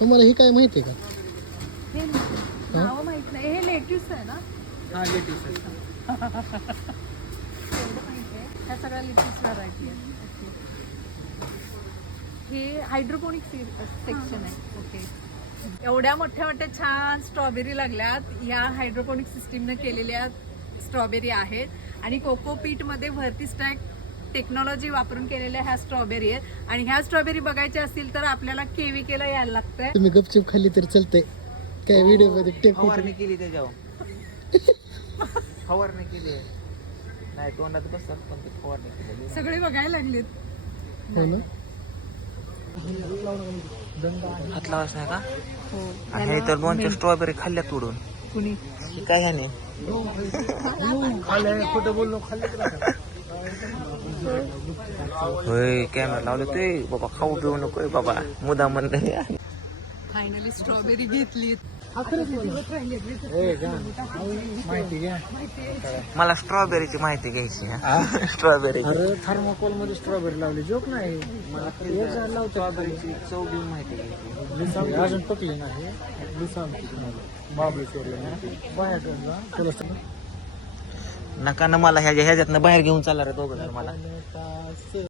तुम्हाला हे काय माहिती आहे का? हे नाव माहित नाही. हे लेट्यूस आहे ना? हा लेटीस आहे. एवढं माहिती आहे. ह्या सगळ्या लेट्यूस व्हरायटी आहेत. हे हायड्रोपोनिक सेक्शन आहे. ओके. एवढ्या मोठ्या मोठ्या छान स्ट्रॉबेरी लागल्यात. ह्या हायड्रोपोनिक सिस्टीमने केलेल्या स्ट्रॉबेरी आहेत आणि कोकोपीटमध्ये वरती स्टॅक टेक्नॉलॉजी वापरून केलेल्या ह्या स्ट्रॉबेरी आहेत. आणि ह्या स्ट्रॉबेरी बघायच्या असतील तर आपल्याला केला यायला लागतंय. तुम्ही गपचूप खाल्ली तर चालतंय. काय व्हिडिओ मध्ये टेक फवारणी केली त्याच्यावर. फवारणी केली नाही तोंडात बसतात पण ते फवारणी केली. सगळे बघायला लागलेत. हो ना. हात लावायचं नाही का? हो. हे तर 2 स्ट्रॉबेरी खाल्ल्या तोडून. कुणी काय ह्याने कुठं बोललो खाल्ले. होय कॅमेरा लावले ते बाबा खाऊ पिऊ नको बाबा मुदा म्हणलं. फायनली स्ट्रॉबेरी घेतली. माहिती घ्या. मला स्ट्रॉबेरीची माहिती घ्यायची. स्ट्रॉबेरी अरे थर्माकोल मध्ये स्ट्रॉबेरी लावली. जोक नाही. मला स्ट्रॉबेरीची चव घेऊन माहिती घ्यायची. अजून पकली नाही. नका ना मला ह्याच्यातनं बाहेर घेऊन चालला रे दोघं जण मला.